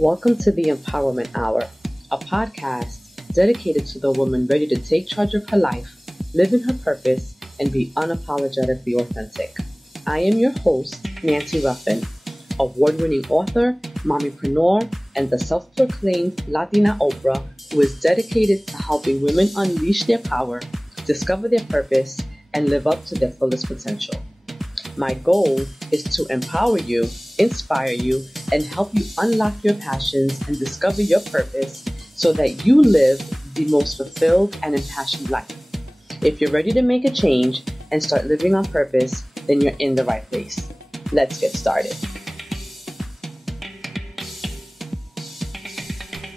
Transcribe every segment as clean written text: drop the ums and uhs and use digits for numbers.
Welcome to the Empowerment Hour, a podcast dedicated to the woman ready to take charge of her life, live in her purpose, and be unapologetically authentic. I am your host, Nancy-Ruffin, award-winning author, mommypreneur, and the self-proclaimed Latina Oprah who is dedicated to helping women unleash their power, discover their purpose, and live up to their fullest potential. My goal is to empower you, inspire you, and help you unlock your passions and discover your purpose so that you live the most fulfilled and impassioned life. If you're ready to make a change and start living on purpose, then you're in the right place. Let's get started.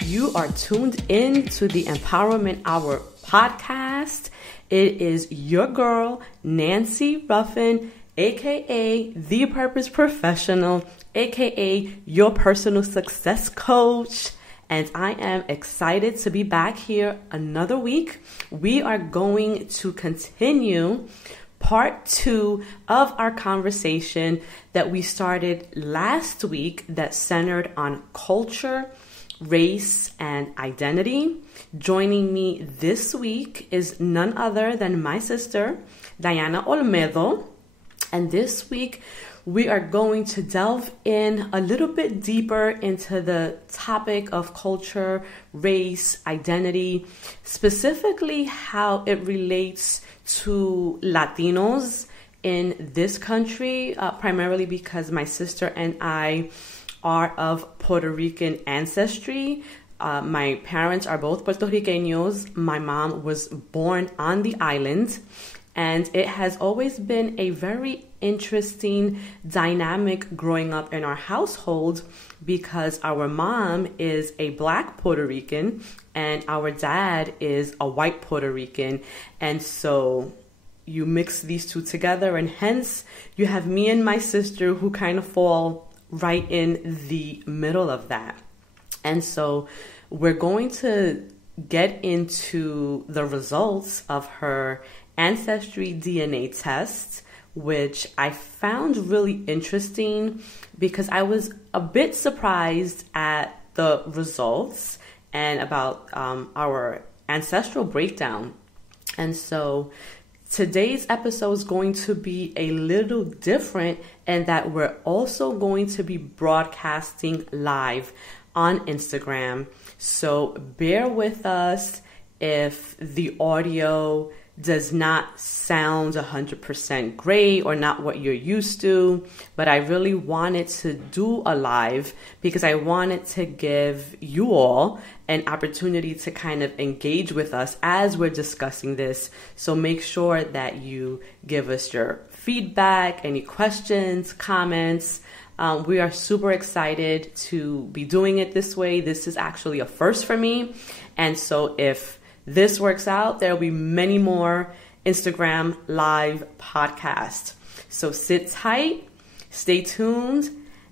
You are tuned in to the Empowerment Hour podcast. It is your girl, Nancy Ruffin, aka The Purpose Professional, aka your personal success coach. And I am excited to be back here another week. We are going to continue part 2 of our conversation that we started last week that centered on culture, race, and identity. Joining me this week is none other than my sister, Diana Olmedo. And this week, we are going to delve in a little bit deeper into the topic of culture, race, identity, specifically how it relates to Latinos in this country, primarily because my sister and I are of Puerto Rican ancestry. My parents are both Puerto Ricanos. My mom was born on the island. And it has always been a very interesting dynamic growing up in our household because our mom is a Black Puerto Rican and our dad is a white Puerto Rican. And so you mix these two together and hence you have me and my sister who kind of fall right in the middle of that. And so we're going to get into the results of her ancestry DNA test, which I found really interesting because I was a bit surprised at the results and about our ancestral breakdown. And so today's episode is going to be a little different in that we're also going to be broadcasting live on Instagram. So bear with us if the audio does not sound 100% great or not what you're used to, but I really wanted to do a live because I wanted to give you all an opportunity to kind of engage with us as we're discussing this. So make sure that you give us your feedback, any questions, comments. We are super excited to be doing it this way. This is actually a first for me. And so if this works out, there'll be many more Instagram live podcasts. So sit tight, stay tuned,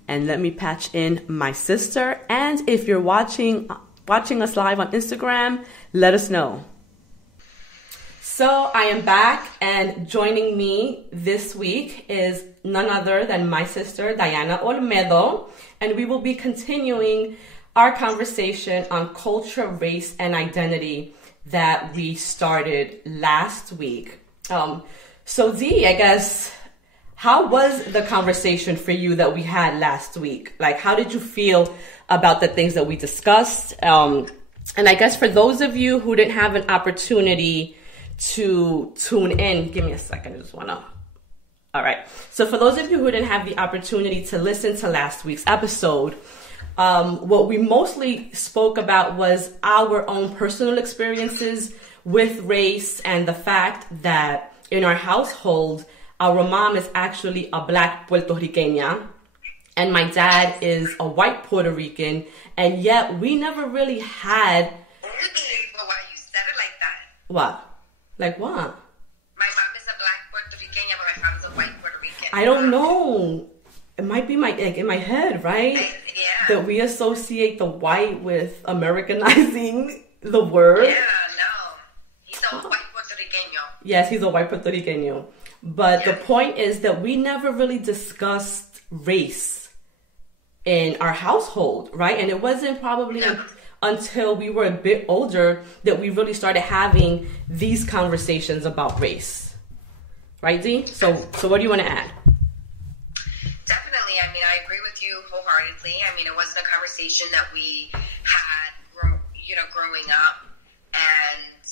and let me patch in my sister. And if you're watching us live on Instagram, let us know. So I am back, and joining me this week is none other than my sister, Diana Olmedo, and we will be continuing our conversation on culture, race, and identity that we started last week. So Dee, I guess, how was the conversation for you that we had last week? Like, how did you feel about the things that we discussed? And I guess for those of you who didn't have an opportunity to tune in, give me a second, I just wanna. All right. So for those of you who didn't have the opportunity to listen to last week's episode, what we mostly spoke about was our own personal experiences with race and the fact that in our household, our mom is actually a Black Puerto Riqueña and my dad is a white Puerto Rican, and yet we never really had... But why you said it like that? What? Like what? My mom is a Black Puerto Riqueña, but my mom's a white Puerto Rican. I don't know. It might be in my head, right? Yeah. That we associate the white with Americanizing the word. Yeah, no. He's a white Puerto Riqueño. Yes, he's a white Puerto Riqueño. But the point is that we never really discussed race in our household, right? And it wasn't probably until we were a bit older that we really started having these conversations about race. Right, Dee? So what do you want to add? Definitely. I mean, I agree with you wholeheartedly. I mean, it wasn't a conversation that we had, growing up. And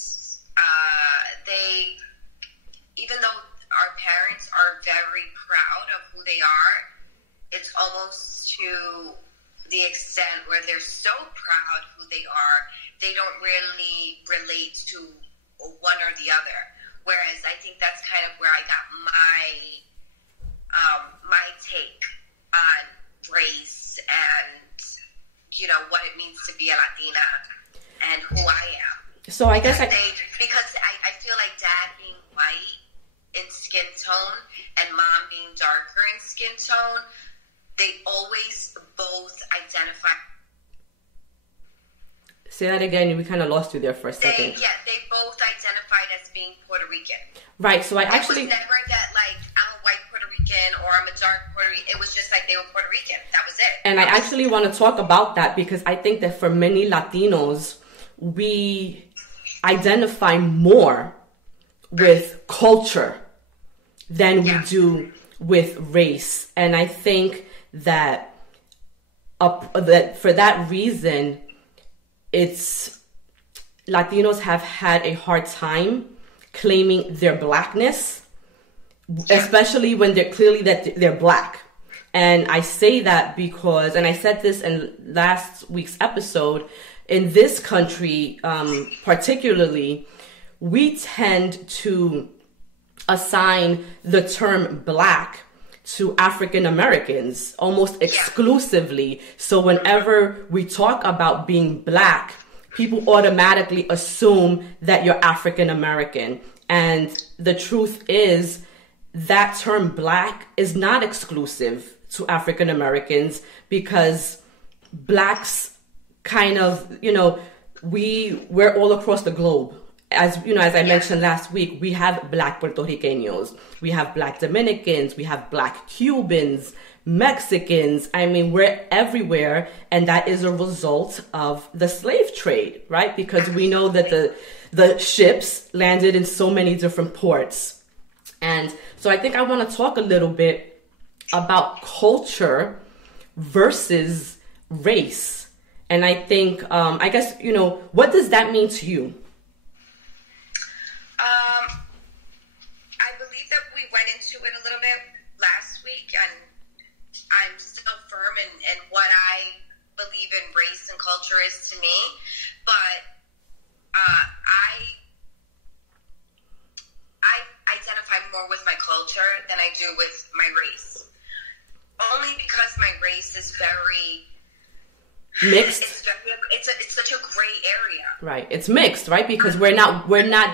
even though our parents are very proud of who they are, it's almost to the extent where they're so proud who they are, they don't really relate to one or the other. Whereas I think that's kind of where I got my take on race and, what it means to be a Latina and who I am. So I guess because I feel like dad being white in skin tone and mom being darker in skin tone, they always both identify. Say that again. We kind of lost you there for a second. They both identified as being Puerto Rican. Right. So It was never that like I'm a white Puerto Rican or I'm a dark Puerto Rican. It was just like they were Puerto Rican. That was it. And I actually want to talk about that because I think that for many Latinos, we identify more with culture than we do with race. And I think that for that reason, Latinos have had a hard time claiming their blackness, especially when they're clearly that they're black. And I say that because, and I said this in last week's episode, in this country, particularly, we tend to assign the term black to African Americans almost exclusively. So whenever we talk about being black, people automatically assume that you're African American. And the truth is that term black is not exclusive to African Americans because blacks kind of, we're all across the globe. As I mentioned last week, we have black Puerto Ricanos, we have black Dominicans, we have black Cubans, Mexicans. I mean, we're everywhere. And that is a result of the slave trade, right? Because we know that the ships landed in so many different ports. And so I think I want to talk a little bit about culture versus race. And I think, what does that mean to you? I believe that we went into it a little bit last week, and I'm still firm in what I believe in race and culture is to me. But I identify more with my culture than I do with my race. Only because my race is very mixed. It's such a gray area. Right. It's mixed, right? Because we're not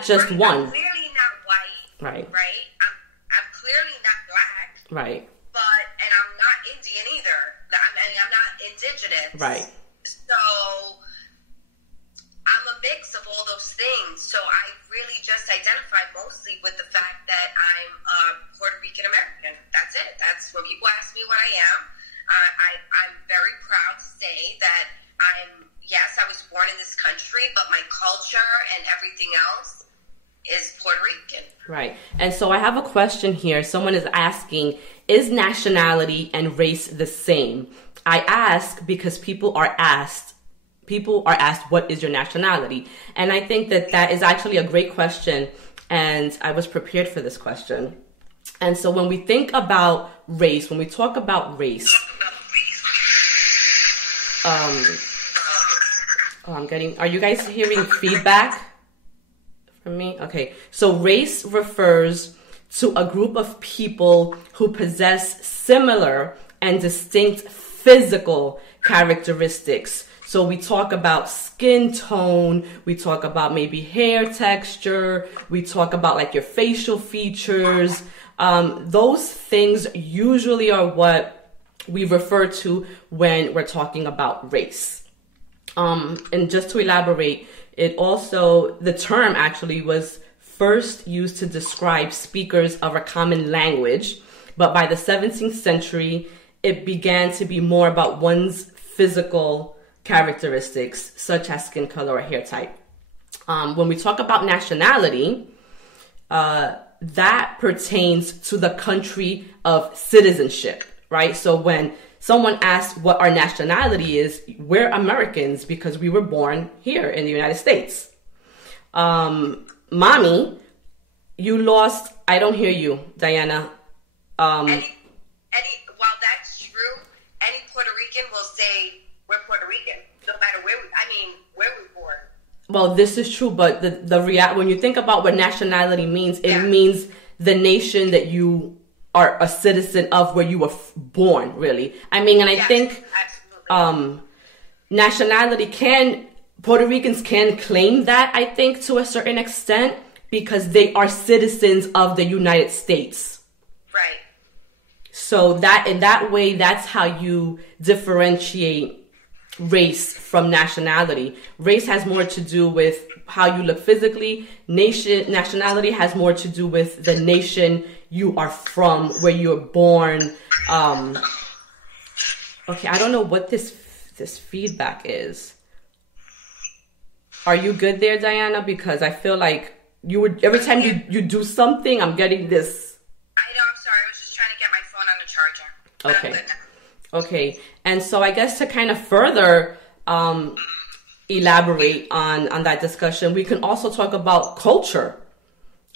just one. I'm clearly not white. Right. Right. I'm clearly not black. Right. And I'm not Indian either. I'm not indigenous. Right. So I'm a mix of all those things. So I really just identify mostly with the fact that I'm a Puerto Rican American. That's it. That's when people ask me what I am. I'm very proud to say that I was born in this country, but my culture and everything else is Puerto Rican. Right. And so I have a question here. Someone is asking, is nationality and race the same? I ask because people are asked, what is your nationality? And I think that is actually a great question. And I was prepared for this question. And so when we think about race, when we talk about race, are you guys hearing feedback from me? Okay. So race refers to a group of people who possess similar and distinct physical characteristics. So we talk about skin tone, we talk about maybe hair texture, we talk about like your facial features. Those things usually are what we refer to when we're talking about race. And just to elaborate, the term actually was first used to describe speakers of a common language, but by the 17th century, it began to be more about one's physical characteristics, such as skin color or hair type. When we talk about nationality, that pertains to the country of citizenship, right? So when someone asks what our nationality is, we're Americans because we were born here in the United States. Mommy, you lost. I don't hear you, Diana. While that's true, any Puerto Rican will say we're Puerto Rican, no matter where where we're born. Well, this is true, but when you think about what nationality means, it means the nation that you are a citizen of, where you were born, really. I mean, and I think nationality Puerto Ricans can claim that, I think, to a certain extent, because they are citizens of the United States. Right. So that in that way, that's how you differentiate race from nationality. Race has more to do with how you look physically. Nationality has more to do with the nation you are from, where you were born. Okay, I don't know what this feedback is. Are you good there, Diana? Because I feel like every time you do something, I'm getting this. I know, I'm sorry. I was just trying to get my phone on the charger. Okay. Okay. And so I guess to kind of further elaborate on that discussion, we can also talk about culture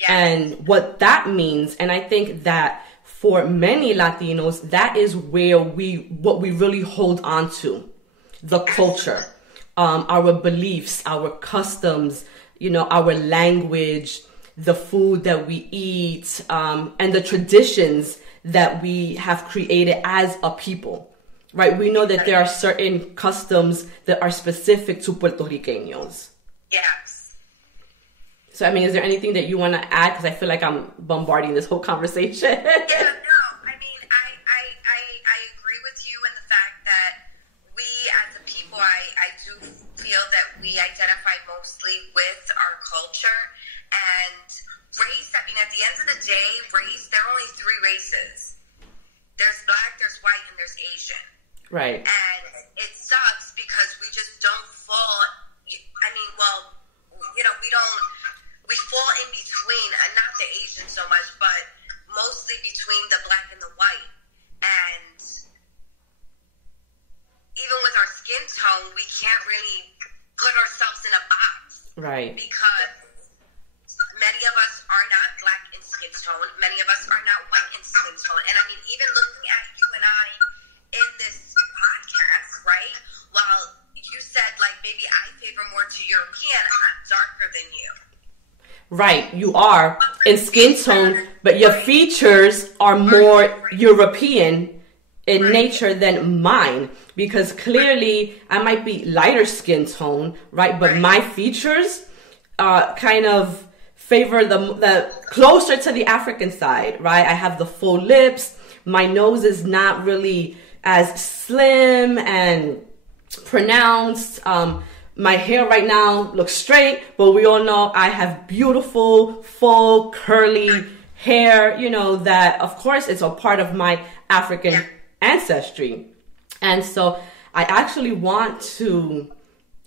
and what that means. And I think that for many Latinos, that is where what we really hold on to, the culture, our beliefs, our customs, our language, the food that we eat, and the traditions that we have created as a people, right? We know that there are certain customs that are specific to Puerto Ricanos. Yes. So, I mean, is there anything that you want to add? Because I feel like I'm bombarding this whole conversation. Yeah, no. I mean, I agree with you in the fact that we as a people, I do feel that we identify mostly with our culture and race. I mean, at the end of the day, there are only three races. There's black, there's white, and there's Asian. Right. And it sucks because we just don't fall. I mean, well, we fall in between, and not the Asian so much, but mostly between the black and the white. And even with our skin tone, we can't really put ourselves in a box. Right. Because many of us are not black in skin tone. Many of us are not white in skin tone. And I mean, even looking at you and I in this podcast, right? While you said, like, maybe I favor more to European, I'm darker than you. Right, you are in skin tone, but your features are more European in nature than mine, because clearly I might be lighter skin tone, right? But my features kind of favor the closer to the African side, right? I have the full lips. My nose is not really as slim and pronounced. My hair right now looks straight, but we all know I have beautiful, full, curly hair, that of course is a part of my African ancestry. And so I actually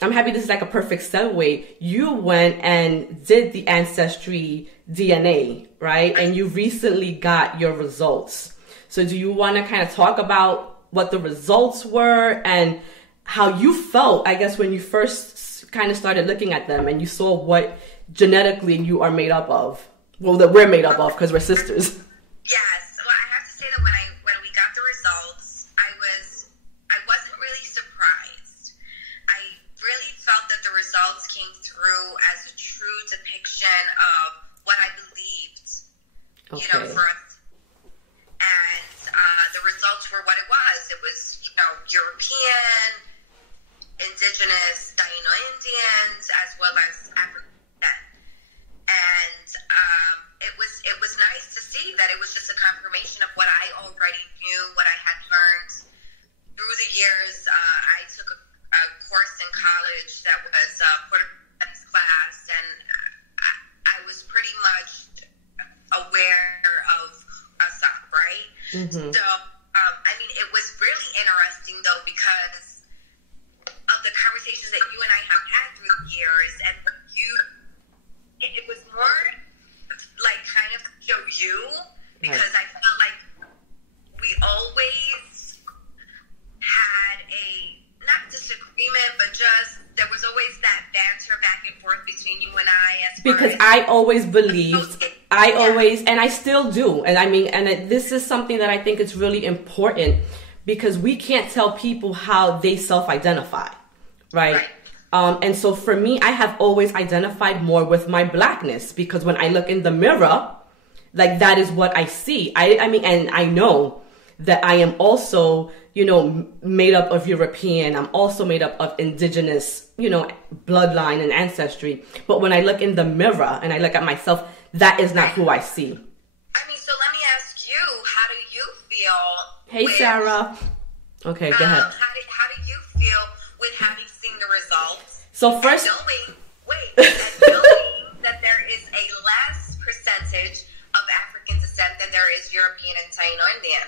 I'm happy this is like a perfect segue. You went and did the Ancestry DNA, right? And you recently got your results. So do you want to kind of talk about what the results were and how you felt, I guess, when you first kind of started looking at them and you saw what genetically you are made up of? Well, that we're made up of because we're sisters. Yes. Well, I have to say that when we got the results, I wasn't really surprised. I really felt that the results came through as a true depiction of what I believed, for us. And the results were what it was. It was, European, indigenous Taino Indians, as well as African. And it was nice to see that it was just a confirmation of what I already knew, what I had learned through the years. I took a course in college that was a Puerto Rican class, and I was pretty much aware of ASAP, right? Mm-hmm. So, it was because of the conversations that you and I have had through the years, and it was more like kind of show you, because I felt like we always had not disagreement, but just there was always that banter back and forth between you and I. Because I always believed, and I still do. And I mean, this is something that I think is really important, because we can't tell people how they self-identify, right? And so for me, I have always identified more with my blackness, because when I look in the mirror, like, that is what I see. I mean, and I know that I am also, you know, made up of European. I'm also made up of indigenous, you know, bloodline and ancestry. But when I look in the mirror and I look at myself, that is not who I see. I mean, so let me ask you, how do you feel? Hey, Sarah. Okay, go ahead. How do you feel with having seen the results? So first, and knowing that there is a less percentage of African descent than there is European and Taino Indian.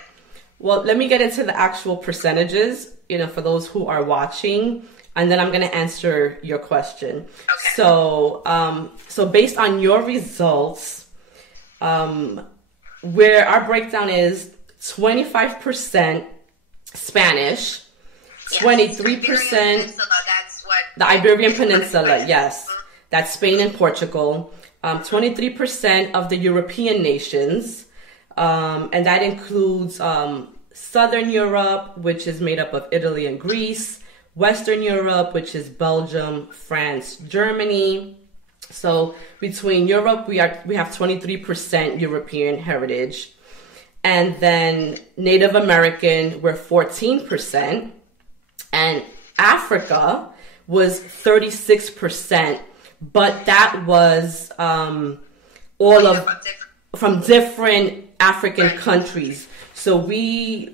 Well, let me get into the actual percentages, you know, for those who are watching, and then I'm going to answer your question. Okay. So based on your results, where our breakdown is 25% Spanish, 23%, the Iberian Peninsula, yes, that's Spain and Portugal, 23% of the European nations, and that includes Southern Europe, which is made up of Italy and Greece, Western Europe, which is Belgium, France, Germany. So between Europe, we have 23% European heritage. And then Native American, we're 14%. And Africa was 36%. But that was all of from different African countries. So we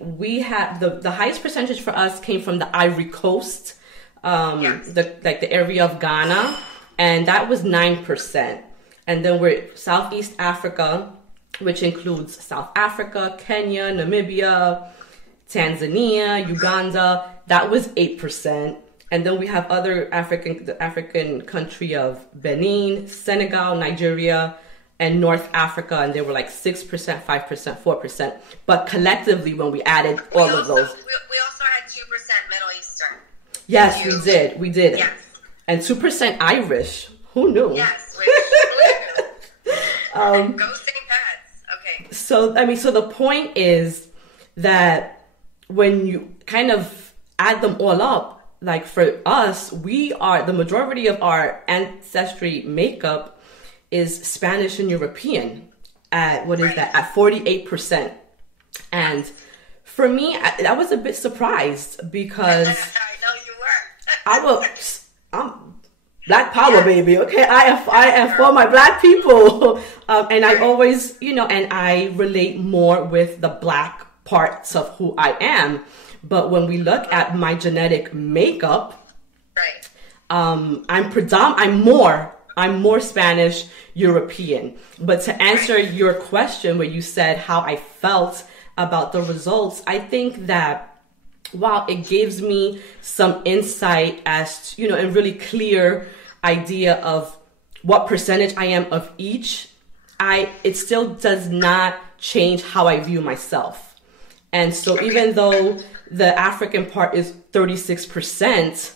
had the highest percentage for us came from the Ivory Coast, the area of Ghana, and that was 9%. And then we're Southeast Africa, which includes South Africa, Kenya, Namibia, Tanzania, Uganda. That was 8%. And then we have the African country of Benin, Senegal, Nigeria, and North Africa, and they were like 6%, 5%, 4%. But collectively, when we added all of those, we also had 2% Middle Eastern. Yes, we did. Yes. And 2% Irish. Who knew? Yes. Go St. Pat's. Okay. So the point is that when you kind of add them all up, like for us, the majority of our ancestry makeup is Spanish and European at, at 48%. And for me, I was a bit surprised because I know you were. I'm Black power, baby. Okay. I am for my Black people. And I always, and I relate more with the Black parts of who I am. But when we look at my genetic makeup, I'm more Spanish European. But to answer your question where you said how I felt about the results, I think that while it gives me some insight as to, and really clear idea of what percentage I am of each, it still does not change how I view myself. And so even though the African part is 36%,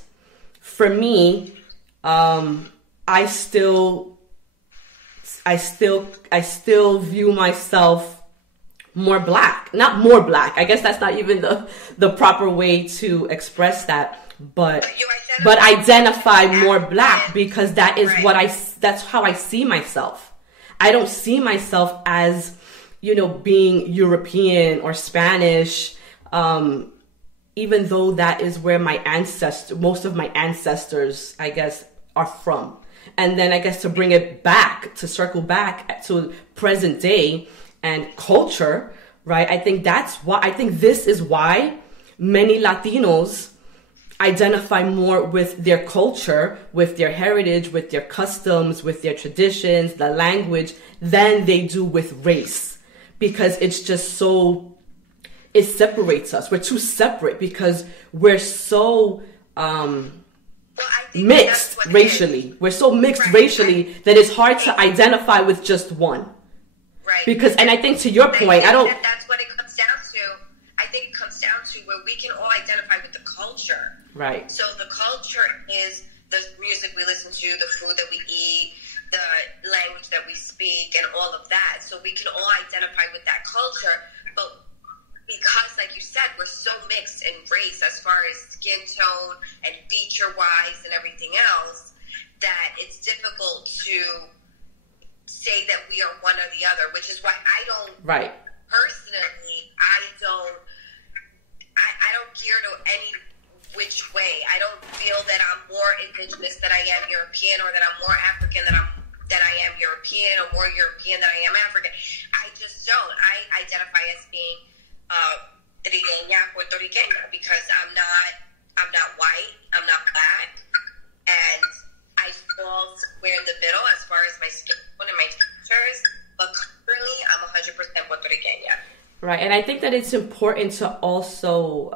for me, I still view myself more Black, not more Black. I guess that's not even the proper way to express that, but identify more Black because that is that's how I see myself. I don't see myself as, being European or Spanish, even though that is where most of my ancestors, I guess, are from. And then I guess to circle back to present day and culture, right? I think this is why many Latinos identify more with their culture, with their heritage, with their customs, with their traditions, the language, than they do with race. Because it's just so it separates us. We're too separate because we're so mixed racially. We're so mixed racially that it's hard to identify with just one. Right. Because, and I think to your point, that's what it comes down to. I think it comes down to where we can all identify with the culture. Right. So the culture is the music we listen to, the food that we eat, the language that we speak, and all of that. So we can all identify with that culture. But because, like you said, we're so mixed in race as far as skin tone and feature-wise and everything else, that it's difficult to say that we are one or the other, which is why I don't, personally, I don't gear to any which way. I don't feel that I'm more indigenous than I am European, or that I'm more African than I am European, or more European than I am African. I just don't. I identify as being trigueña, Puerto Riqueña, because I'm not white, I'm not black, and I fall somewhere in the middle as far as my skin tone and my features, but currently I'm 100% Puerto Riqueña. Right, and I think that it's important to also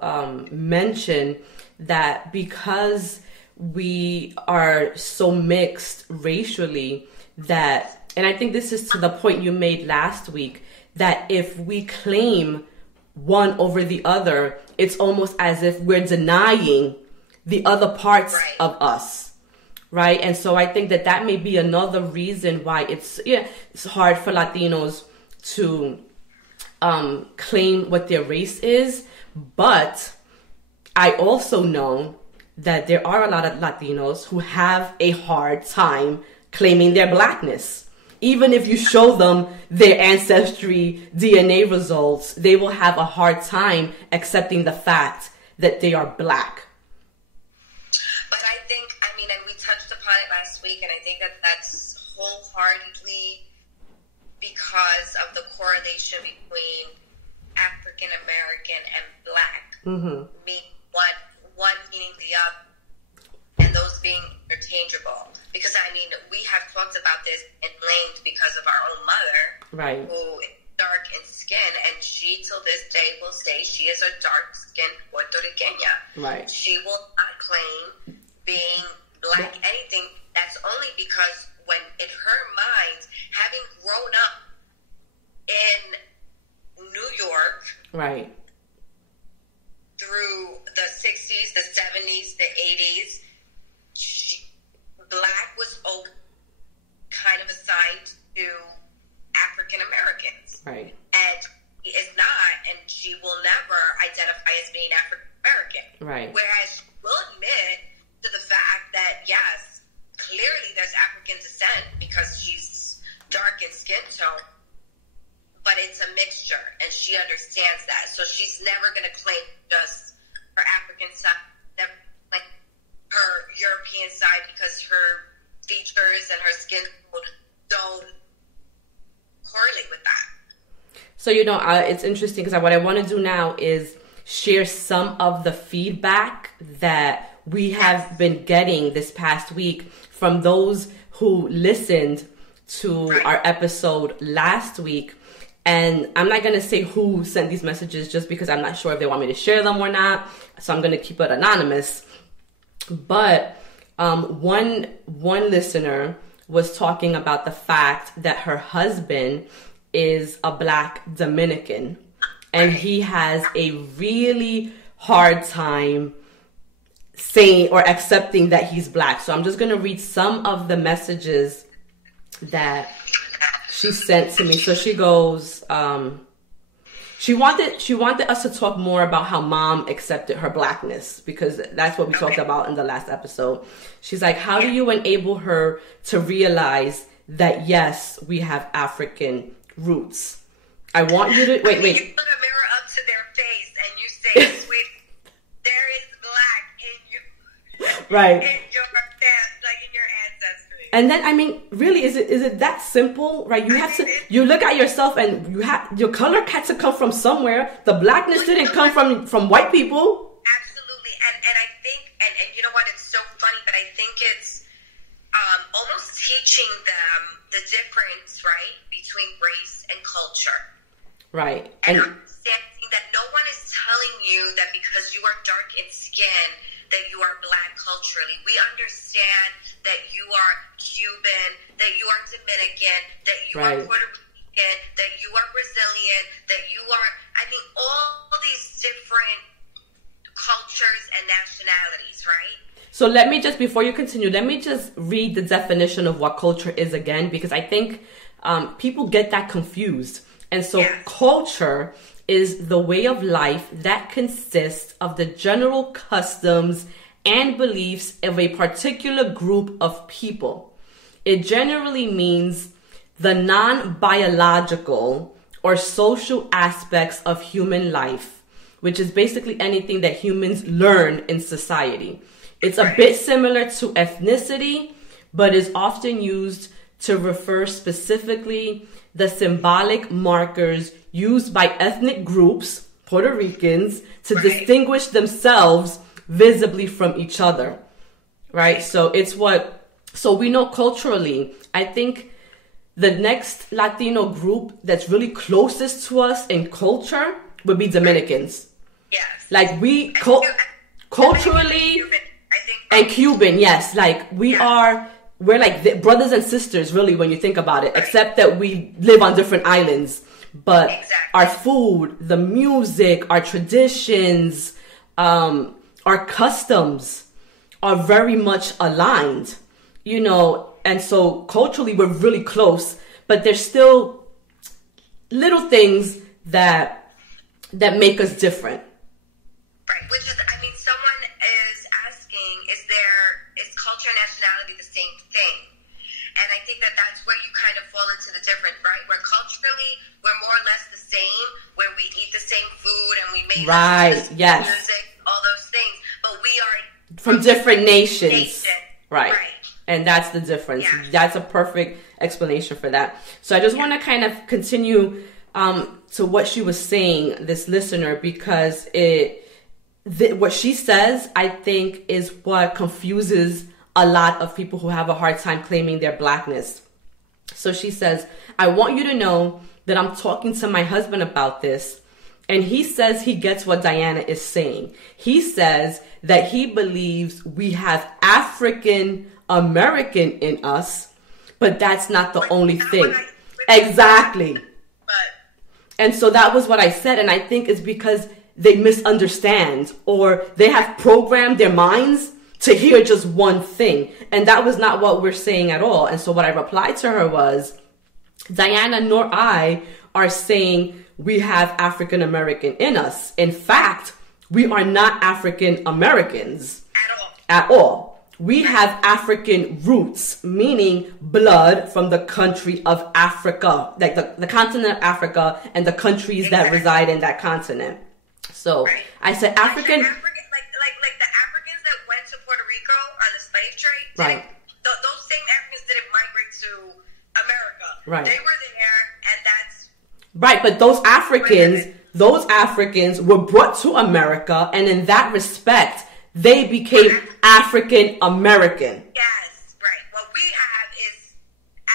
mention that because we are so mixed racially, that, and I think this is to the point you made last week, that if we claim one over the other, it's almost as if we're denying the other parts of us, right? And so I think that may be another reason why it's hard for Latinos to claim what their race is. But I also know that there are a lot of Latinos who have a hard time claiming their blackness. Even if you show them their ancestry DNA results, they will have a hard time accepting the fact that they are black. But I think, and we touched upon it last week, and I think that that's wholeheartedly because of the correlation between African American and black. Mm-hmm. One meaning the other, and those being interchangeable. Because, we have talked about this in length because of our own mother, who is dark in skin, and she, till this day, will say she is a dark-skinned Puerto Riqueña. Right. She will not claim being black anything. That's only because when, in her mind, having grown up in New York, through the 60s, the 70s, the 80s, black was kind of assigned to African Americans. Right. And she is not, and she will never identify as being African American. Right. Whereas she will admit to the fact that, yes, clearly there's African descent because she's dark in skin tone, but it's a mixture, and she understands that. So she's never going to claim just her African side, never claim her European side, because her features and her skin tone don't correlate with that. So, it's interesting because what I want to do now is share some of the feedback that we have been getting this past week from those who listened to our episode last week. And I'm not going to say who sent these messages just because I'm not sure if they want me to share them or not. So I'm going to keep it anonymous. But one listener was talking about the fact that her husband is a Black Dominican, and he has a really hard time saying or accepting that he's Black. So I'm just going to read some of the messages that she sent to me. So she goes, she wanted us to talk more about how Mom accepted her Blackness, because that's what we talked about in the last episode. She's like, how do you enable her to realize that, yes, we have African roots? I want you to, wait. You put a mirror up to their face and you say, sweet, there is Black in you. Right. In your ancestry. And then, really, is it that simple, right? You look at yourself, and your color had to come from somewhere. The Blackness didn't come from white people. Absolutely. And I think, and you know what, it's so funny, but I think it's almost teaching them the difference, right, between race and culture. Right. And understanding that no one is that you are Black culturally. We understand that you are Cuban, that you are Dominican, that you are Puerto Rican, that you are Brazilian, that you are, all these different cultures and nationalities, right? So let me just, before you continue, let me just read the definition of what culture is again, because I think people get that confused. And so culture is the way of life that consists of the general customs and beliefs of a particular group of people. It generally means the non-biological or social aspects of human life, which is basically anything that humans learn in society. It's a bit similar to ethnicity, but is often used to refer specifically the symbolic markers used by ethnic groups, Puerto Ricans, to distinguish themselves visibly from each other, right? So we know culturally, I think the next Latino group that's really closest to us in culture would be Dominicans. Yes. Like culturally, and Cuban, yes. Like we're like brothers and sisters, really, when you think about it, except that we live on different islands. But our food, the music, our traditions, our customs are very much aligned, and so culturally we're really close, but there's still little things that make us different. Right, which is, someone is asking, is culture and nationality the same thing? And I think that's where you kind of fall into the difference, right? Where culturally, we're more or less the same, where we eat the same food and we make music, all those things, but we are from different nations. Right. And that's the difference. Yeah. That's a perfect explanation for that. So I just want to kind of continue to what she was saying, this listener, because what she says, I think, is what confuses a lot of people who have a hard time claiming their Blackness. So she says, I want you to know that I'm talking to my husband about this, and he says he gets what Diana is saying. He says that he believes we have African American in us, but that's not the only thing. Exactly. And so that was what I said, and I think it's because they misunderstand, or they have programmed their minds to hear just one thing. And that was not what we're saying at all. And so what I replied to her was, Diana nor I are saying we have African American in us. In fact, we are not African Americans at all. We have African roots, meaning blood from the country of Africa, like the continent of Africa and the countries that reside in that continent. So I said African, like the Africans that went to Puerto Rico on the slave trade. Right. Those same Africans didn't migrate to America. Right. They were there, and that's right. But those Africans were brought to America, and in that respect, they became African American. Yes, right. What we have is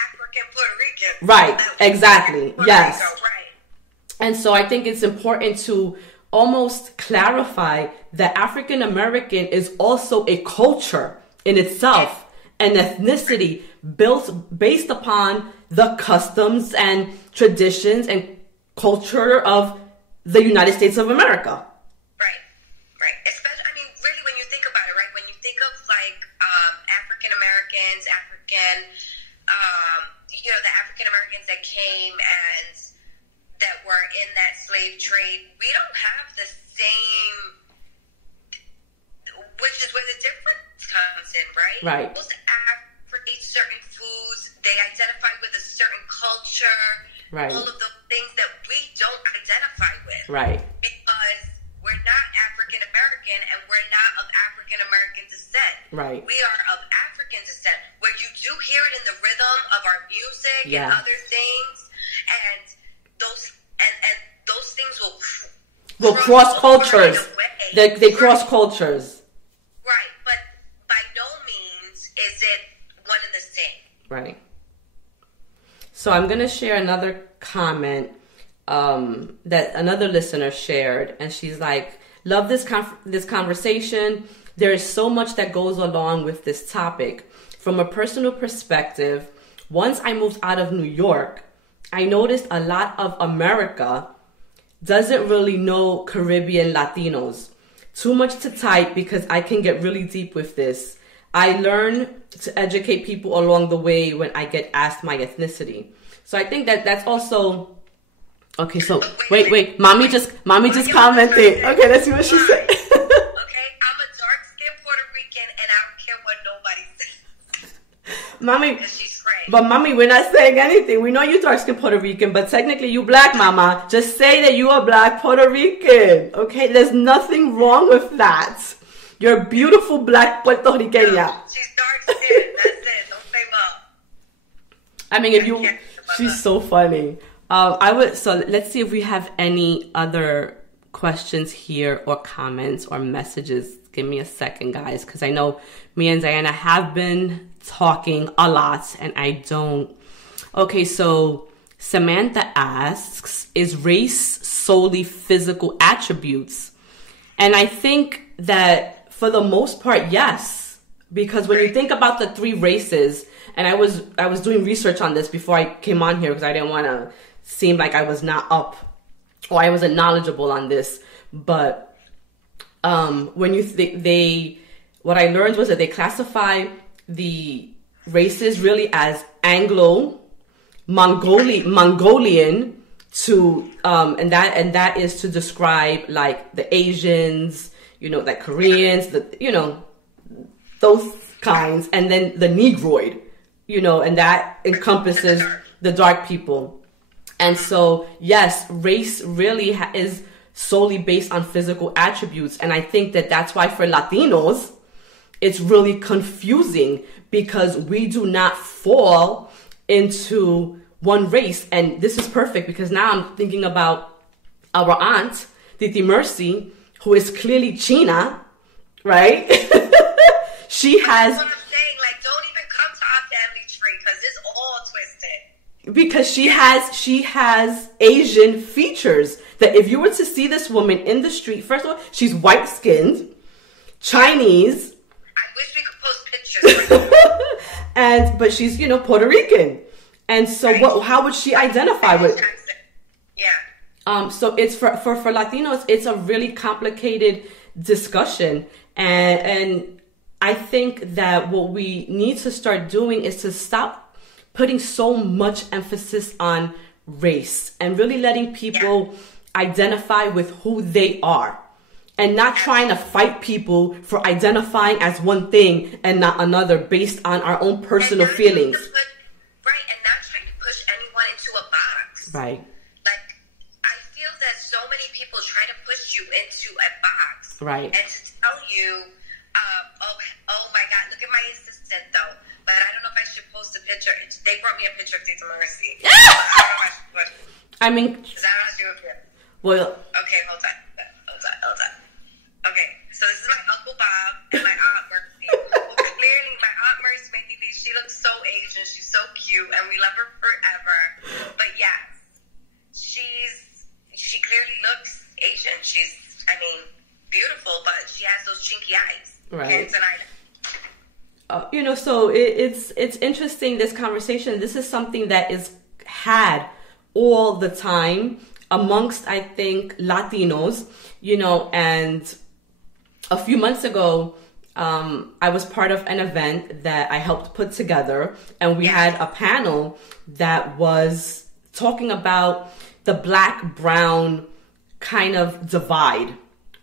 African Puerto Rican. Right. Exactly. Yes. Rico, right. And so I think it's important to almost clarify that African American is also a culture in itself, an ethnicity based upon the customs and traditions and culture of the United States of America. Right. Especially, really, when you think about it, right? When you think of African Americans, the African Americans that came and that were in that slave trade, we don't have the same, which is where the difference comes in, right? Right. Most eat certain foods, they identify with a certain culture, right. All of the things that we don't identify with. Right. Because we're not African American and we're not of African American descent. Right. We are of African descent, where you do hear it in the rhythm of our music and other things, and those things will cross cultures. They cross cultures. Right, but by no means is it one and the same. Right. So I'm going to share another comment that another listener shared, and she's like, love this conversation. there is so much that goes along with this topic. From a personal perspective, once I moved out of New York, I noticed a lot of America doesn't really know Caribbean Latinos. Too much to type because I can get really deep with this. I learn to educate people along the way when I get asked my ethnicity. So I think that that's also... Okay, so wait. Mommy just commented. Okay, let's see what she said. Okay, I'm a dark-skinned Puerto Rican and I don't care what nobody says. Mommy... Because she's great. But mommy, we're not saying anything. We know you dark-skinned Puerto Rican, but technically you black, mama. Just say that you are black Puerto Rican. Okay? There's nothing wrong with that. You're a beautiful black Puerto Rican. No, she's dark-skinned. That's it. Don't say mom. I mean, if you... She's so funny. So let's see if we have any other questions here or comments or messages. Give me a second, guys, because I know me and Diana have been talking a lot and I don't. Okay, so Samantha asks, is race solely physical attributes? And I think that for the most part, yes, because when you think about the three races, and I was doing research on this before I came on here because I didn't want to seem like I was not up or I wasn't knowledgeable on this, but when you what I learned was that they classify the races really as Anglo, Mongolian to and that is to describe like the Asians, like Koreans, those kinds, and then the Negroid, and that encompasses the dark people. And so, yes, race really is solely based on physical attributes. And I think that that's why for Latinos, it's really confusing because we do not fall into one race. And this is perfect because now I'm thinking about our aunt, Titi Mercy, who is clearly China, right? She has... That's what I'm saying. Like, don't even come to our family tree because it's all twisted. Because she has Asian features that if you were to see this woman in the street, first of all, she's white skinned, Chinese. I wish we could post pictures. But she's, Puerto Rican. And so right. how would she identify with? Yeah. So it's for Latinos, it's a really complicated discussion. And I think that what we need to start doing is to stop putting so much emphasis on race and really letting people identify with who they are and not trying to fight people for identifying as one thing and not another based on our own personal feelings. And not trying to push anyone into a box. Right. Like, I feel that so many people try to push you into a box. Right. And to tell you, oh my God, look at my assistant though. But I don't know if I should post a picture. They brought me a picture of Tita Mercy. I don't know if I should put it. I mean... Is that how she would feel? Well... Okay, hold on. Okay, so this is my Uncle Bob and my Aunt Mercy. Clearly, my Aunt Mercy, my Titi, she looks so Asian. She's so cute, and we love her forever. But yes, she clearly looks Asian. She's, beautiful, but she has those chinky eyes. Right. Can't deny that. So it's interesting, this conversation. This is something that is had all the time amongst, I think, Latinos, and a few months ago, I was part of an event that I helped put together, and we had a panel that was talking about the black-brown kind of divide,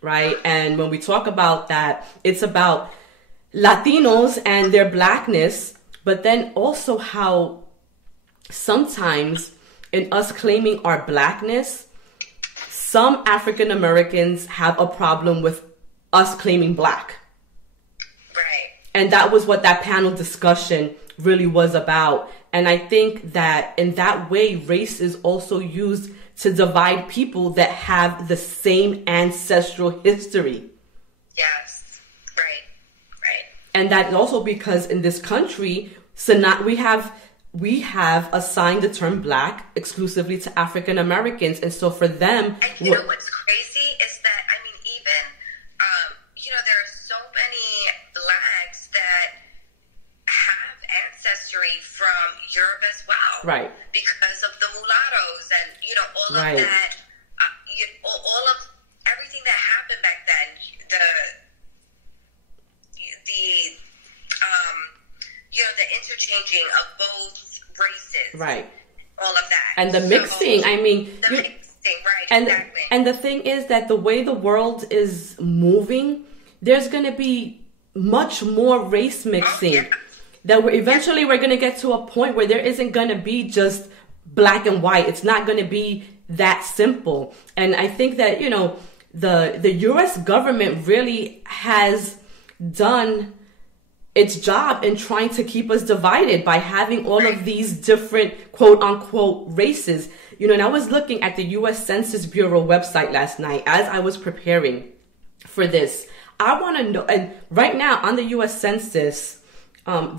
right? And when we talk about that, it's about Latinos and their blackness, but then also how sometimes in us claiming our blackness, some African Americans have a problem with us claiming black. Right. And that was what that panel discussion really was about. And I think that in that way, race is also used to divide people that have the same ancestral history. Yes. And that also because in this country, we have assigned the term black exclusively to African Americans. And so for them... And you know what's crazy is that, even, there are so many Right. Because of the mulattoes and, you know, all right. of that, all of everything that happened back then, you know, the interchanging of both races. Right. All of that. And the mixing, I mean. The mixing, right, and, exactly. And the thing is that the way the world is moving, there's going to be much more race mixing. Oh, yeah. That eventually we're going to get to a point where there isn't going to be just black and white. It's not going to be that simple. And I think that, you know, the U.S. government really has done its job in trying to keep us divided by having all of these different quote unquote races. You know, and I was looking at the U.S. Census Bureau website last night as I was preparing for this. I want to know, and right now on the U.S. Census,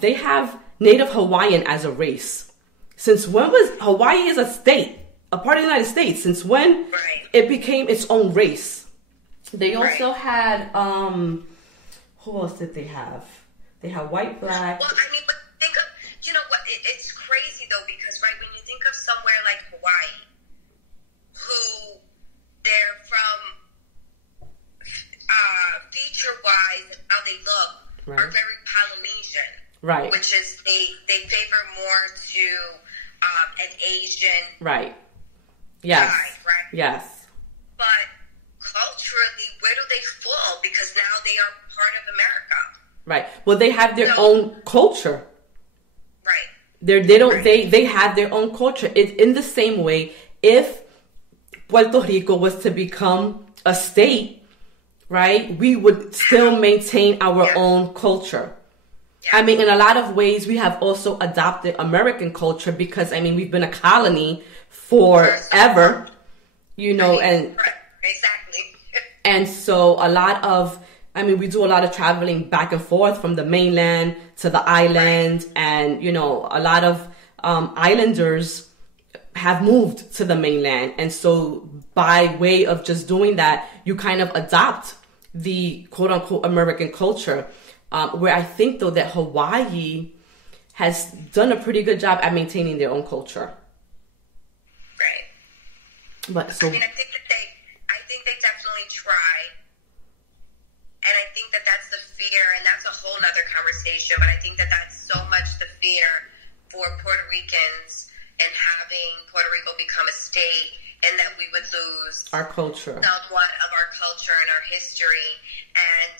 they have Native Hawaiian as a race. Since when was Hawaii is a state, a part of the United States? Since when it became its own race? They also had, who else did they have? They have white, black. Well, I mean, but think of, you know what, it's crazy though, because, right, when you think of somewhere like Hawaii, who they're from, feature-wise, and how they look, are very Polynesian. Right. Which is, they favor more to an Asian Yes. guy, right? Yes. But culturally, where do they fall? Because now they are part of America. Right. Well, they have their own culture. Right. They have their own culture. It's in the same way, if Puerto Rico was to become a state, right, we would still maintain our own culture. I mean, in a lot of ways, we have also adopted American culture because, I mean, we've been a colony forever, you know, and exactly. And so a lot of, I mean, we do a lot of traveling back and forth from the mainland to the island, and, you know, a lot of islanders have moved to the mainland. And so by way of just doing that, you kind of adopt the quote unquote American culture. Where I think, though, that Hawaii has done a pretty good job at maintaining their own culture. Right. But so, I mean, I think they definitely try, and I think that that's the fear, and that's a whole nother conversation. But I think that that's so much the fear for Puerto Ricans and having Puerto Rico become a state, and that we would lose our culture, somewhat of our culture and our history, and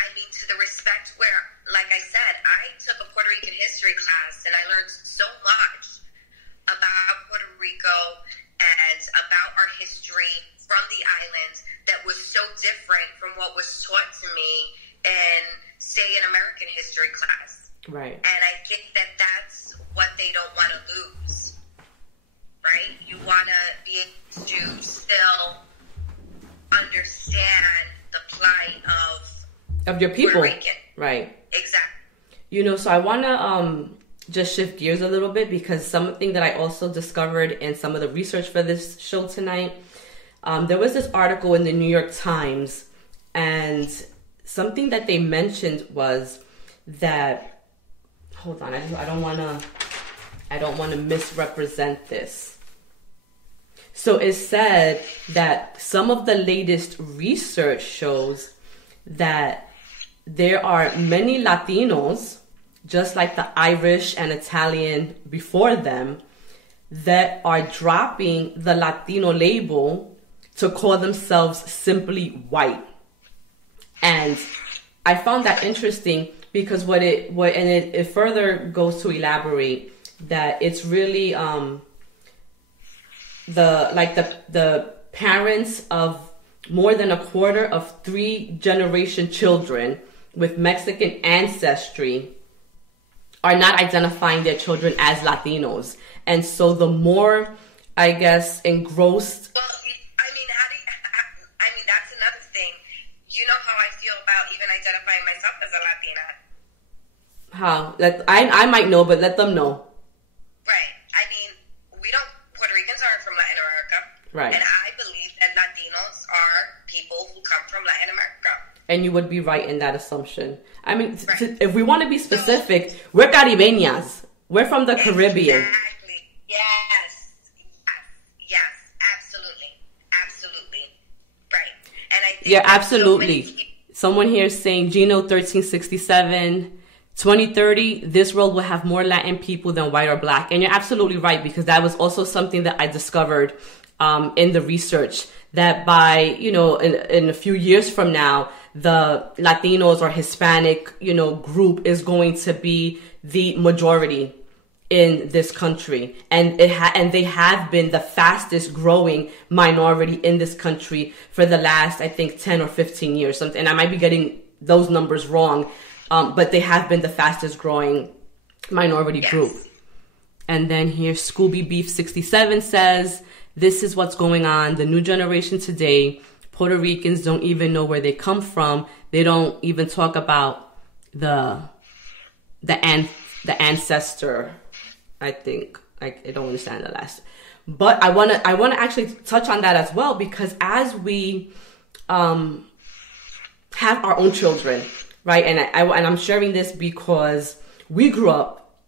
I mean, to the respect where, like I said, I took a Puerto Rican history class and I learned so much about Puerto Rico and about our history from the island that was so different from what was taught to me in, say, an American history class. Right. And I think that that's what they don't want to lose, right? You want to be able to still understand the plight of your people. Right. Exactly. You know, so I want to just shift gears a little bit, because something that I also discovered in some of the research for this show tonight, there was this article in the New York Times, and something that they mentioned was that, hold on, I don't want to misrepresent this. So it said that some of the latest research shows that there are many Latinos, just like the Irish and Italian before them, that are dropping the Latino label to call themselves simply white. And I found that interesting because it further goes to elaborate that it's really the parents of more than a quarter of 3-generation children with Mexican ancestry are not identifying their children as Latinos. And so the more, I guess, engrossed... Well, I mean, that's another thing. You know how I feel about even identifying myself as a Latina. How? I might know, but let them know. Right. I mean, Puerto Ricans aren't from Latin America. Right. And I believe that Latinos are people who come from Latin America. And you would be right in that assumption. I mean, if we want to be specific, we're Caribeñas. We're from the Caribbean. Yeah, absolutely. Someone here is saying Gino 1367, 2030, this world will have more Latin people than white or black. And you're absolutely right, because that was also something that I discovered in the research, that by, in a few years from now, the Latinos or Hispanic, group is going to be the majority in this country. And they have been the fastest growing minority in this country for the last, I think, 10 or 15 years. And I might be getting those numbers wrong, but they have been the fastest growing minority group. And then here, Scooby Beef 67 says, this is what's going on. The new generation today, Puerto Ricans don't even know where they come from. They don't even talk about the ancestor. I think I don't understand the last, but I want to actually touch on that as well, because as we have our own children, right? And I'm sharing this because we grew up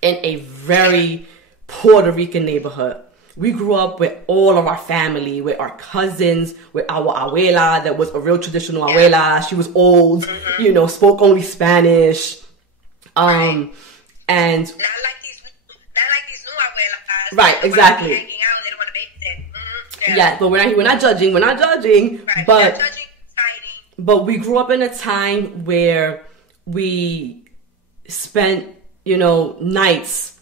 in a very Puerto Rican neighborhood. We grew up with all of our family, with our cousins, with our abuela that was a real traditional abuela. She was old, spoke only Spanish. And not like these new abuelas. Right, exactly. Hanging out and they don't want to babysit. Yeah, but we're not judging. We're not judging. Right, but we're not judging society. But we grew up in a time where we spent, nights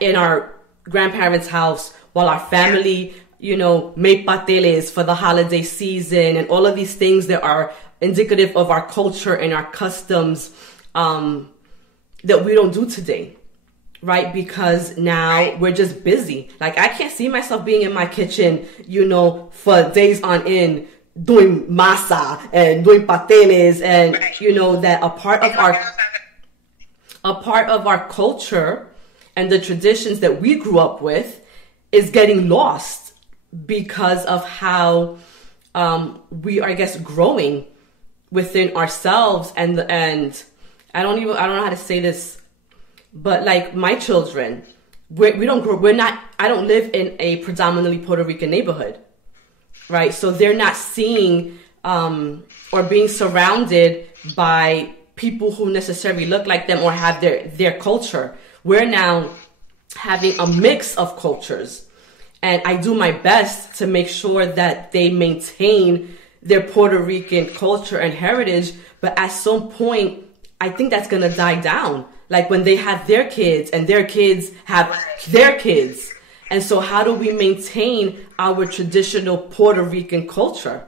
in our grandparents' house, while our family, made pateles for the holiday season, and all of these things that are indicative of our culture and our customs that we don't do today, right? Because now we're just busy. Like, I can't see myself being in my kitchen, for days on end, doing masa and doing pateles, and, that a part of our culture and the traditions that we grew up with is getting lost because of how we are, I guess, growing within ourselves. And I don't know how to say this, but like my children, I don't live in a predominantly Puerto Rican neighborhood, right? So they're not seeing or being surrounded by people who necessarily look like them or have their culture. We're now having a mix of cultures, and I do my best to make sure that they maintain their Puerto Rican culture and heritage. But at some point, I think that's going to die down. Like when they have their kids and their kids have their kids. And so how do we maintain our traditional Puerto Rican culture?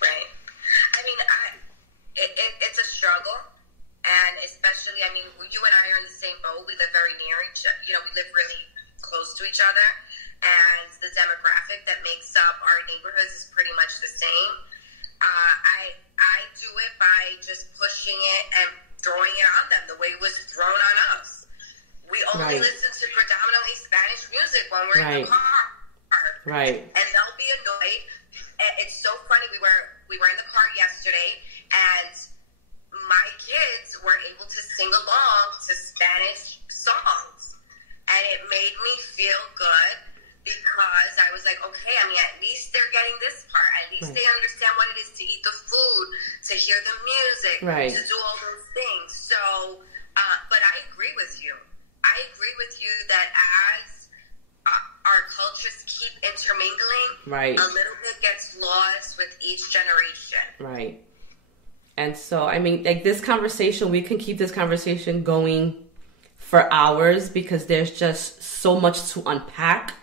Right. I mean, it's a struggle. And especially, you and I are in the same boat. We live very near each other. We live really close to each other. And the demographic that makes up our neighborhoods is pretty much the same. I do it by just pushing it and throwing it on them the way it was thrown on us. We only listen to predominantly Spanish music when we're in the car. Right. And they'll be annoyed. It's so funny. We were in the car yesterday, and my kids were able to sing along to Spanish songs, and it made me feel good, because I was like, okay, at least they're getting this part. At least they understand what it is to eat the food, to hear the music, to do all those things. So, but I agree with you. I agree with you that as our cultures keep intermingling, a little bit gets lost with each generation. Right. And so, this conversation, we can keep this conversation going for hours, because there's just so much to unpack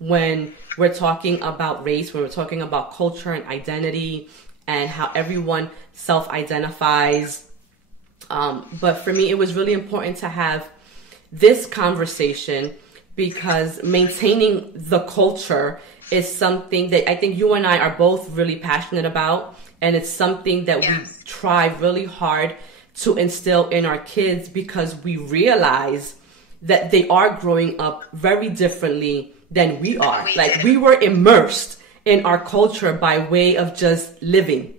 when we're talking about race, when we're talking about culture and identity and how everyone self-identifies. But for me, it was really important to have this conversation, because maintaining the culture is something that I think you and I are both really passionate about. And it's something that we try really hard to instill in our kids, because we realize that they are growing up very differently than we are. Like, we were immersed in our culture by way of just living,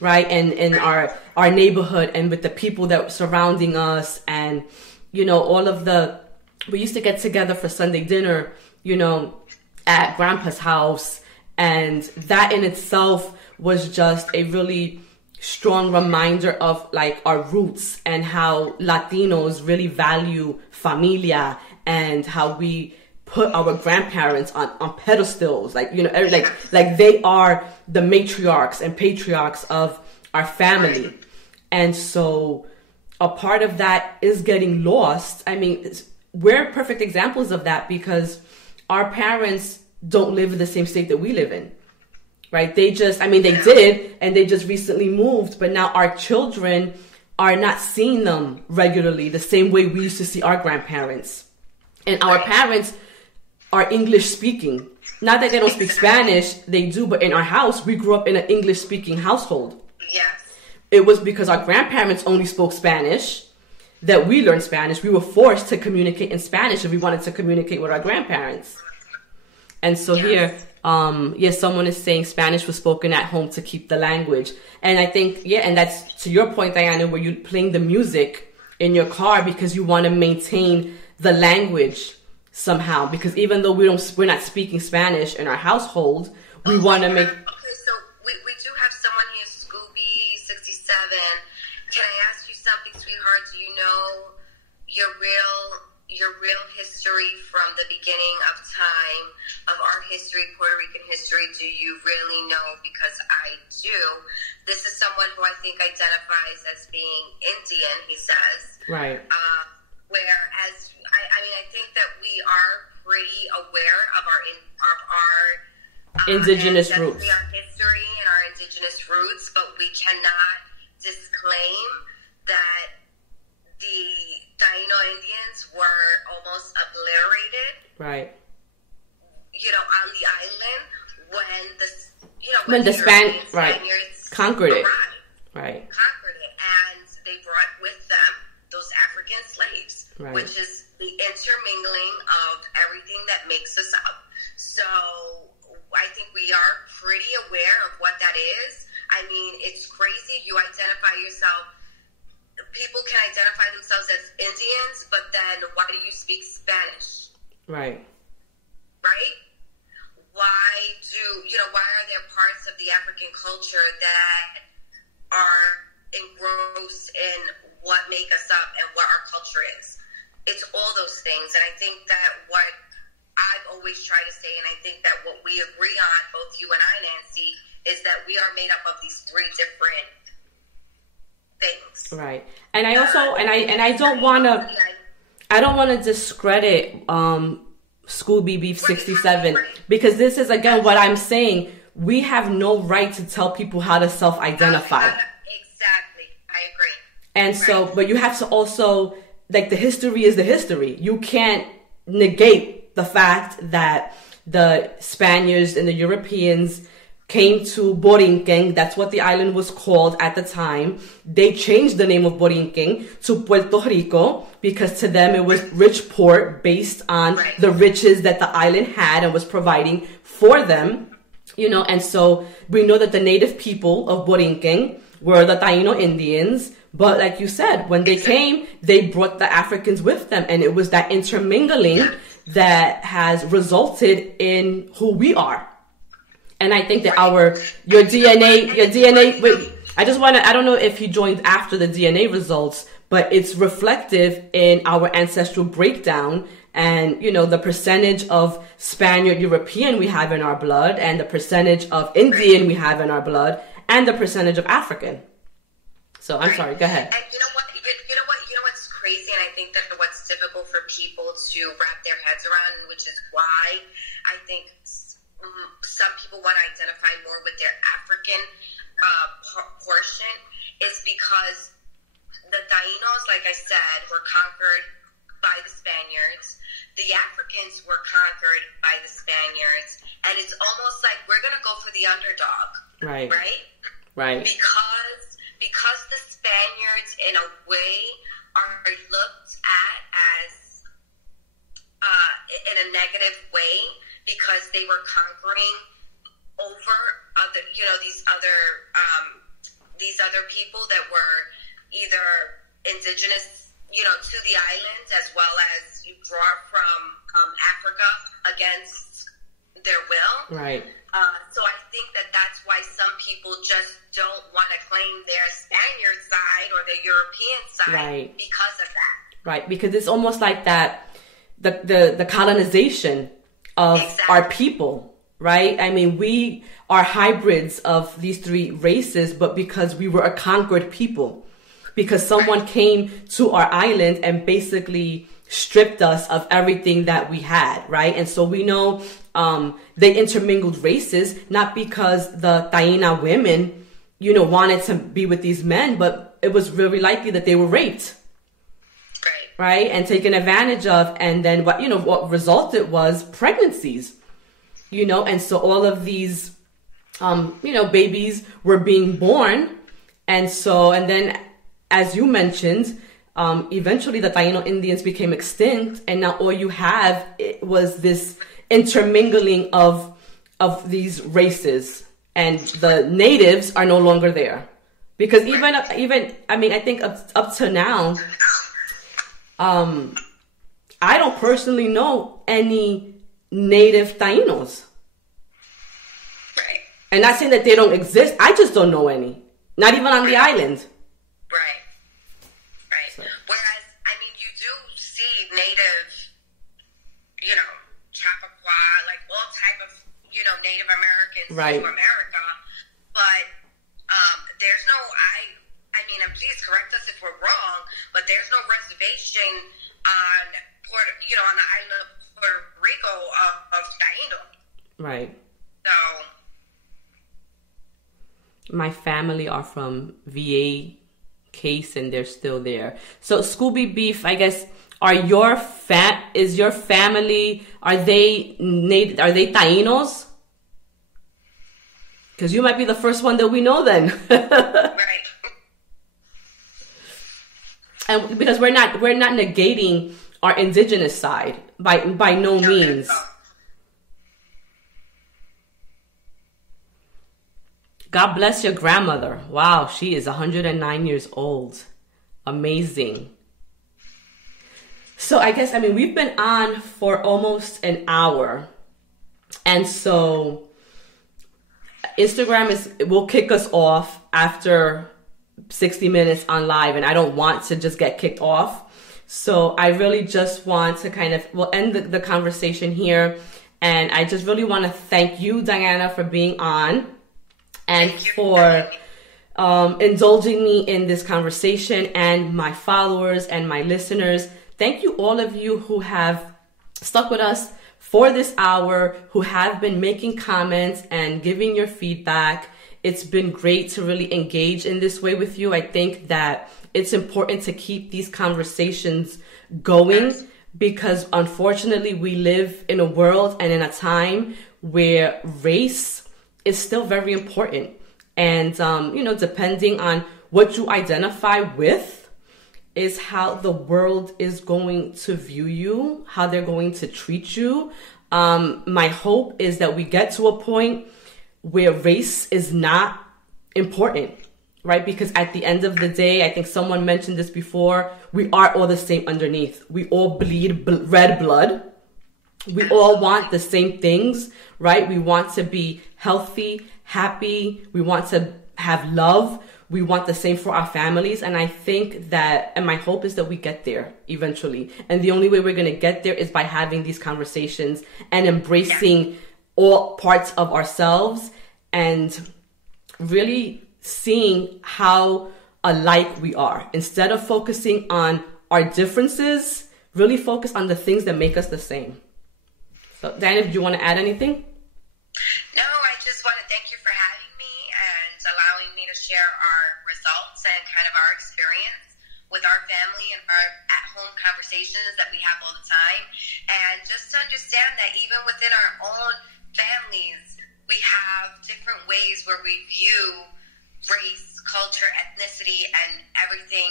right? And in our neighborhood, and with the people that were surrounding us, and, we used to get together for Sunday dinner, at grandpa's house. And that in itself was just a really strong reminder of like our roots and how Latinos really value familia and how we put our grandparents on pedestals, like, you know, like they are the matriarchs and patriarchs of our family. And so a part of that is getting lost. I mean, we're perfect examples of that because our parents don't live in the same state that we live in, right? They just, I mean, they did, and they just recently moved, but now our children are not seeing them regularly the same way we used to see our grandparents. And our parents are English speaking. Not that they don't speak Spanish, they do, but in our house, we grew up in an English speaking household. Yes. It was because our grandparents only spoke Spanish that we learned Spanish. We were forced to communicate in Spanish if we wanted to communicate with our grandparents. And so here, someone is saying Spanish was spoken at home to keep the language. And I think, and that's to your point, Diana, where you're playing the music in your car because you want to maintain the language somehow. Because even though we're not speaking Spanish in our household, we want to make... Okay, so we do have someone here, Scooby67. Can I ask you something, sweetheart? Do you know your real history from the beginning of time, of our history, Puerto Rican history? Do you really know? Because I do. This is someone who I think identifies as being Indian, he says. Right. Whereas, I mean, I think that we are pretty aware of our indigenous roots. Our history and our indigenous roots, but we cannot disclaim that the Taino Indians were almost obliterated. Right. You know, on the island when the Spaniards conquered it. Arrived, right. Conquered it, and they brought with them those African slaves, right. which is the intermingling of everything that makes us up. So I think we are pretty aware of what that is. I mean, it's crazy. You identify yourself. People can identify themselves as Indians, but then why do you speak Spanish? Right. Right? Why are there parts of the African culture that are engrossed in what make us up and what our culture is? It's all those things. And I think that what I've always tried to say, and I think that what we agree on, both you and I, Nancy, is that we are made up of these three different things. Right. And I also, I don't want to discredit Scooby Beef 67 because this is, again, what I'm saying. We have no right to tell people how to self-identify. Exactly. I agree. And so, but you have to also, like, the history is the history. You can't negate the fact that the Spaniards and the Europeans came to Borinquen. That's what the island was called at the time. They changed the name of Borinquen to Puerto Rico because to them it was rich port based on the riches that the island had and was providing for them. You know, and so we know that the native people of Borinquen were the Taino Indians. But like you said, when they came, they brought the Africans with them. And it was that intermingling that has resulted in who we are. And I think that your DNA, wait, I don't know if he joined after the DNA results, but it's reflective in our ancestral breakdown and, you know, the percentage of Spaniard European we have in our blood and the percentage of Indian we have in our blood and the percentage of African. So I'm sorry, go ahead. And you know what's crazy, and I think that what's difficult for people to wrap their heads around, which is why I think some people want to identify more with their African portion, is because the Tainos, like I said, were conquered by the Spaniards. The Africans were conquered by the Spaniards, and it's almost like we're going to go for the underdog. Right. Right? Because the Spaniards, in a way, are looked at as in a negative way because they were conquering over these other people that were either indigenous, to the islands, as well as you draw from Africa against their will. Right. So I think that that's why some people just don't want to claim their Spaniard side or their European side because of that. Right, because it's almost like that, the colonization of our people, right? I mean, we are hybrids of these three races, but because we were a conquered people, because someone came to our island and basically stripped us of everything that we had, right? And so we know they intermingled races, not because the Taína women, wanted to be with these men, but it was very likely that they were raped, right? And taken advantage of. And then what resulted was pregnancies, and so all of these, babies were being born. And then, as you mentioned, eventually the Taino Indians became extinct, and now all you have was this intermingling of these races, and the natives are no longer there. Because even I think up to now, I don't personally know any native Tainos. Right. And not saying that they don't exist, I just don't know any. Not even on the island. Right. So. Whereas, you do see native, Chappaqua, like all type of, Native Americans to America, but there's no, please correct us if we're wrong, but there's no reservation on on the island of Puerto Rico of Taíno. Right. So. My family are from VA case, and they're still there. So Scooby Beef, I guess, is your family, are they Taínos? Because you might be the first one that we know then. Right. And because we're not negating our indigenous side by no means. God bless your grandmother. Wow, she is 109 years old. Amazing. So I guess, we've been on for almost an hour. And so Instagram will kick us off after 60 minutes on live, and I don't want to just get kicked off. So I really just want to we'll end the conversation here. And I just really want to thank you, Diana, for being on. And for indulging me in this conversation, and my followers and my listeners. Thank you, all of you who have stuck with us for this hour, who have been making comments and giving your feedback. It's been great to really engage in this way with you. I think that it's important to keep these conversations going, because unfortunately we live in a world and in a time where race is still very important. And, depending on what you identify with is how the world is going to view you, how they're going to treat you. My hope is that we get to a point where race is not important, right? Because at the end of the day, I think someone mentioned this before, we are all the same underneath. We all bleed red blood. We all want the same things, right? We want to be healthy, happy. We want to have love. We want the same for our families. And I think that, and my hope is that we get there eventually. And the only way we're going to get there is by having these conversations and embracing all parts of ourselves, and really seeing how alike we are. Instead of focusing on our differences, really focus on the things that make us the same. So, Diana, do you want to add anything? No, I just want to thank you for having me and allowing me to share our results and kind of our experience with our family and our at-home conversations that we have all the time. And just to understand that even within our own families, we have different ways where we view race, culture, ethnicity, and everything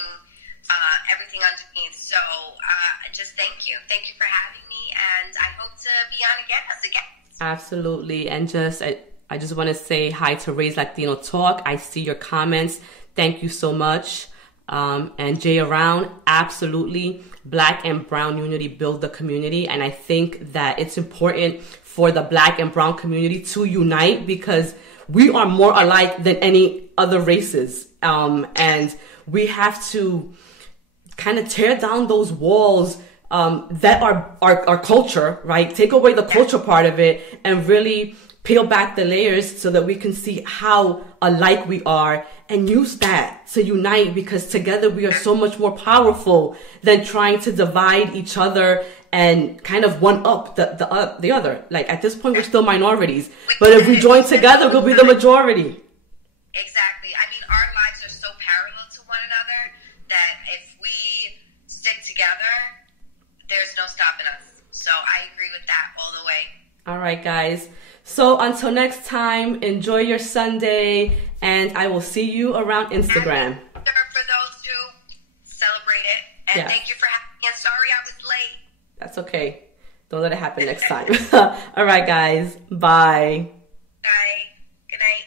underneath. So just thank you. Thank you for having me, and I hope to be on again as a guest. Absolutely. And I just want to say hi to Raise Latino Talk. I see your comments. Thank you so much. and Jay around. Absolutely, Black and brown unity build the community, and I think that it's important for the Black and brown community to unite because we are more alike than any other races, and we have to kind of tear down those walls that are our culture, right? Take away the culture part of it and really peel back the layers so that we can see how alike we are and use that to unite, because together we are so much more powerful than trying to divide each other and kind of one up the other. Like at this point, we're still minorities, but if we join together, we'll be the majority. Exactly. I mean, our lives are so parallel to one another that if we stick together, there's no stopping us. So I agree with that all the way. All right, guys. So until next time, enjoy your Sunday, and I will see you around Instagram. And for those who celebrate it, and thank you for having me. And sorry I was late. That's okay. Don't let it happen next time. All right, guys. Bye. Bye. Good night.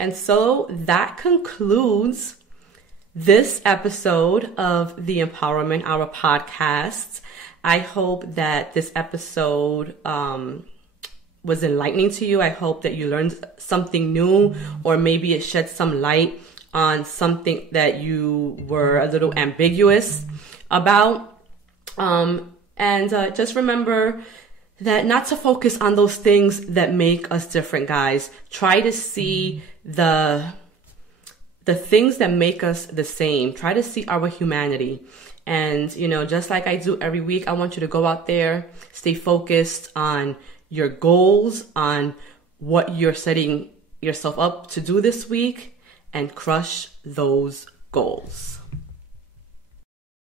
And so that concludes this episode of the Empowerment Hour podcast. I hope that this episode was enlightening to you. I hope that you learned something new, or maybe it shed some light on something that you were a little ambiguous about. And just remember that not to focus on those things that make us different, guys. Try to see the things that make us the same. Try to see our humanity. And, you know, just like I do every week, I want you to go out there, stay focused on your goals, on what you're setting yourself up to do this week, and crush those goals.